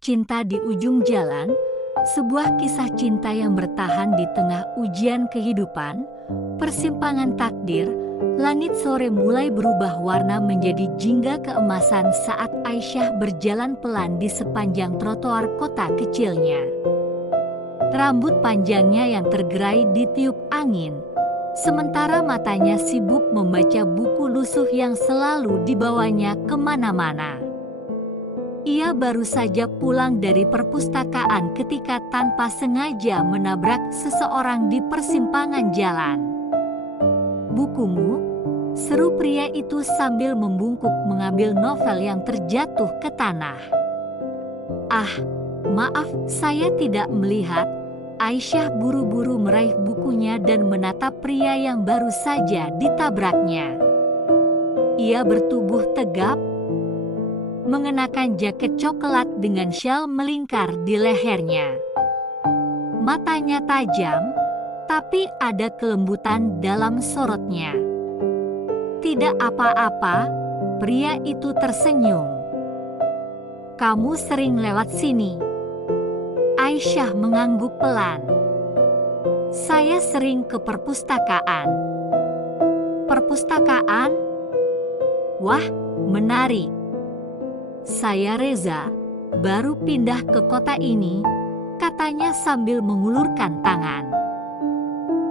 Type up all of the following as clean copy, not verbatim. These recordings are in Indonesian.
Cinta di Ujung Jalan, sebuah kisah cinta yang bertahan di tengah ujian kehidupan, persimpangan takdir. Langit sore mulai berubah warna menjadi jingga keemasan saat Aisyah berjalan pelan di sepanjang trotoar kota kecilnya. Rambut panjangnya yang tergerai ditiup angin, sementara matanya sibuk membaca buku lusuh yang selalu dibawanya kemana-mana. Ia baru saja pulang dari perpustakaan ketika tanpa sengaja menabrak seseorang di persimpangan jalan. "Bukumu?" seru pria itu sambil membungkuk mengambil novel yang terjatuh ke tanah. "Ah, maaf, saya tidak melihat." Aisyah buru-buru meraih bukunya dan menatap pria yang baru saja ditabraknya. Ia bertubuh tegap, mengenakan jaket coklat dengan syal melingkar di lehernya. Matanya tajam, tapi ada kelembutan dalam sorotnya. "Tidak apa-apa," pria itu tersenyum. "Kamu sering lewat sini?" Aisyah mengangguk pelan. "Saya sering ke perpustakaan." "Perpustakaan? Wah, menarik. Saya Reza, baru pindah ke kota ini," katanya sambil mengulurkan tangan.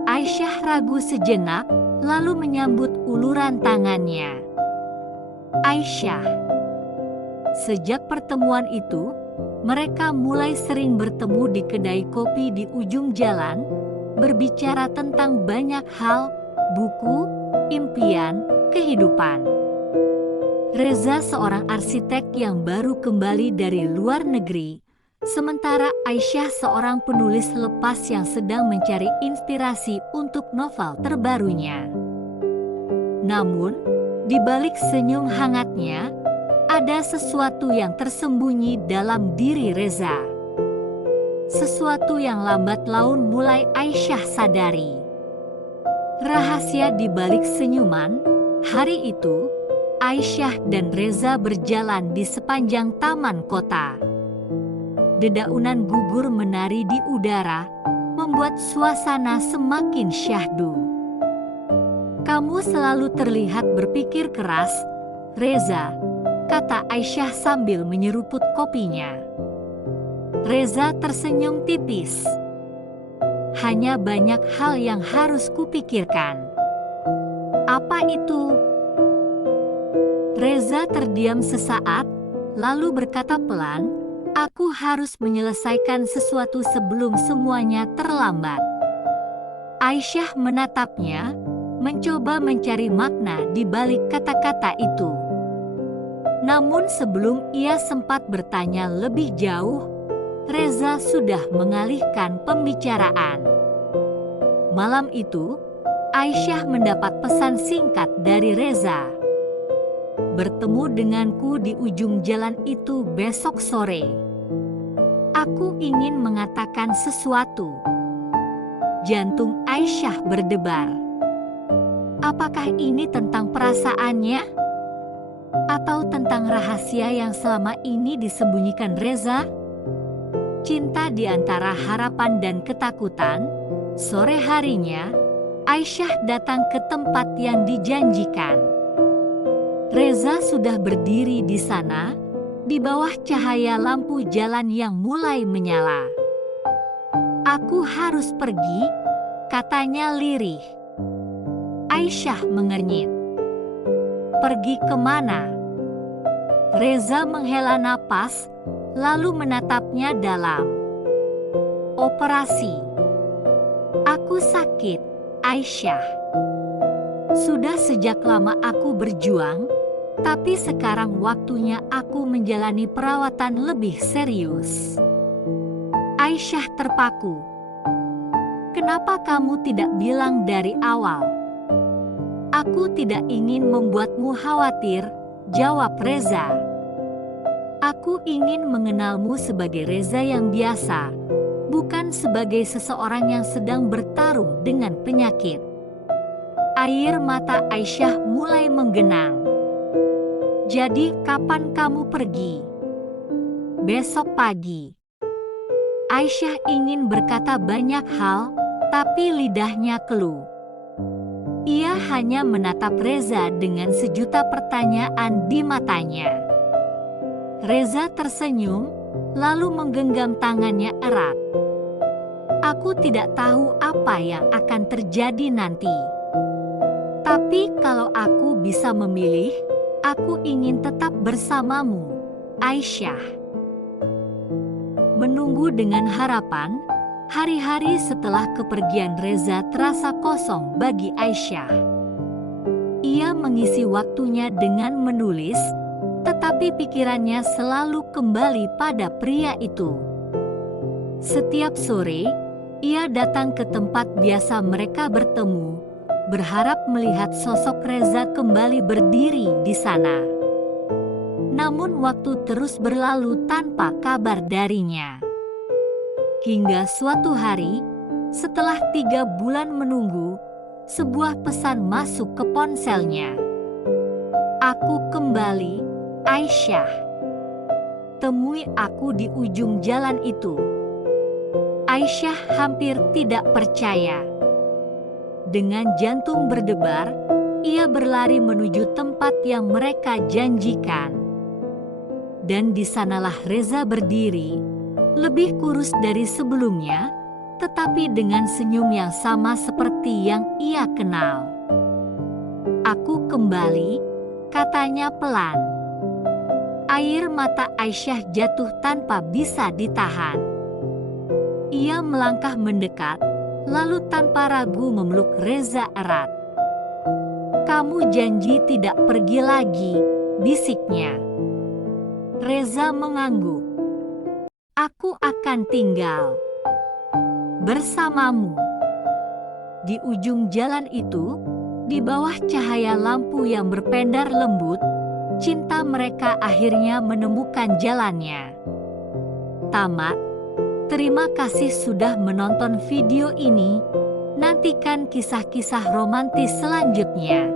Aisyah ragu sejenak, lalu menyambut uluran tangannya. "Aisyah." Sejak pertemuan itu, mereka mulai sering bertemu di kedai kopi di ujung jalan, berbicara tentang banyak hal, buku, impian, kehidupan. Reza seorang arsitek yang baru kembali dari luar negeri, sementara Aisyah seorang penulis lepas yang sedang mencari inspirasi untuk novel terbarunya. Namun, di balik senyum hangatnya, ada sesuatu yang tersembunyi dalam diri Reza. Sesuatu yang lambat laun mulai Aisyah sadari. Rahasia di balik senyuman. Hari itu, Aisyah dan Reza berjalan di sepanjang taman kota. Dedaunan gugur menari di udara, membuat suasana semakin syahdu. "Kamu selalu terlihat berpikir keras, Reza," kata Aisyah sambil menyeruput kopinya. Reza tersenyum tipis. "Hanya banyak hal yang harus kupikirkan." "Apa itu?" Reza terdiam sesaat, lalu berkata pelan, "Aku harus menyelesaikan sesuatu sebelum semuanya terlambat." Aisyah menatapnya, mencoba mencari makna di balik kata-kata itu. Namun sebelum ia sempat bertanya lebih jauh, Reza sudah mengalihkan pembicaraan. Malam itu, Aisyah mendapat pesan singkat dari Reza. "Bertemu denganku di ujung jalan itu besok sore. Aku ingin mengatakan sesuatu." Jantung Aisyah berdebar. Apakah ini tentang perasaannya? Atau tentang rahasia yang selama ini disembunyikan Reza? Cinta di antara harapan dan ketakutan. Sore harinya, Aisyah datang ke tempat yang dijanjikan. Reza sudah berdiri di sana, di bawah cahaya lampu jalan yang mulai menyala. "Aku harus pergi," katanya lirih. Aisyah mengernyit. "Pergi kemana?" Reza menghela napas, lalu menatapnya dalam. "Operasi." "Aku sakit, Aisyah. Sudah sejak lama aku berjuang, tapi sekarang waktunya aku menjalani perawatan lebih serius." Aisyah terpaku. "Kenapa kamu tidak bilang dari awal?" "Aku tidak ingin membuatmu khawatir," jawab Reza. "Aku ingin mengenalmu sebagai Reza yang biasa, bukan sebagai seseorang yang sedang bertarung dengan penyakit." Air mata Aisyah mulai menggenang. "Jadi kapan kamu pergi?" besok pagi. Aisyah ingin berkata banyak hal, tapi lidahnya keluh. Ia hanya menatap Reza dengan sejuta pertanyaan di matanya. Reza tersenyum, lalu menggenggam tangannya erat. Aku tidak tahu apa yang akan terjadi nanti. Tapi kalau aku bisa memilih, aku ingin tetap bersamamu, Aisyah. Menunggu dengan harapan, hari-hari setelah kepergian Reza terasa kosong bagi Aisyah. Ia mengisi waktunya dengan menulis, tetapi pikirannya selalu kembali pada pria itu. Setiap sore, ia datang ke tempat biasa mereka bertemu, berharap melihat sosok Reza kembali berdiri di sana. Namun waktu terus berlalu tanpa kabar darinya. Hingga suatu hari, setelah 3 bulan menunggu, sebuah pesan masuk ke ponselnya. Aku kembali, Aisyah. Temui aku di ujung jalan itu. Aisyah hampir tidak percaya. Dengan jantung berdebar, ia berlari menuju tempat yang mereka janjikan. Dan di sanalah Reza berdiri, lebih kurus dari sebelumnya, tetapi dengan senyum yang sama seperti yang ia kenal. Aku kembali, katanya pelan. Air mata Aisyah jatuh tanpa bisa ditahan. Ia melangkah mendekat, lalu tanpa ragu memeluk Reza erat. Kamu janji tidak pergi lagi, bisiknya. Reza mengangguk. Aku akan tinggal bersamamu. Di ujung jalan itu, di bawah cahaya lampu yang berpendar lembut, cinta mereka akhirnya menemukan jalannya. Tamat. Terima kasih sudah menonton video ini. Nantikan kisah-kisah romantis selanjutnya.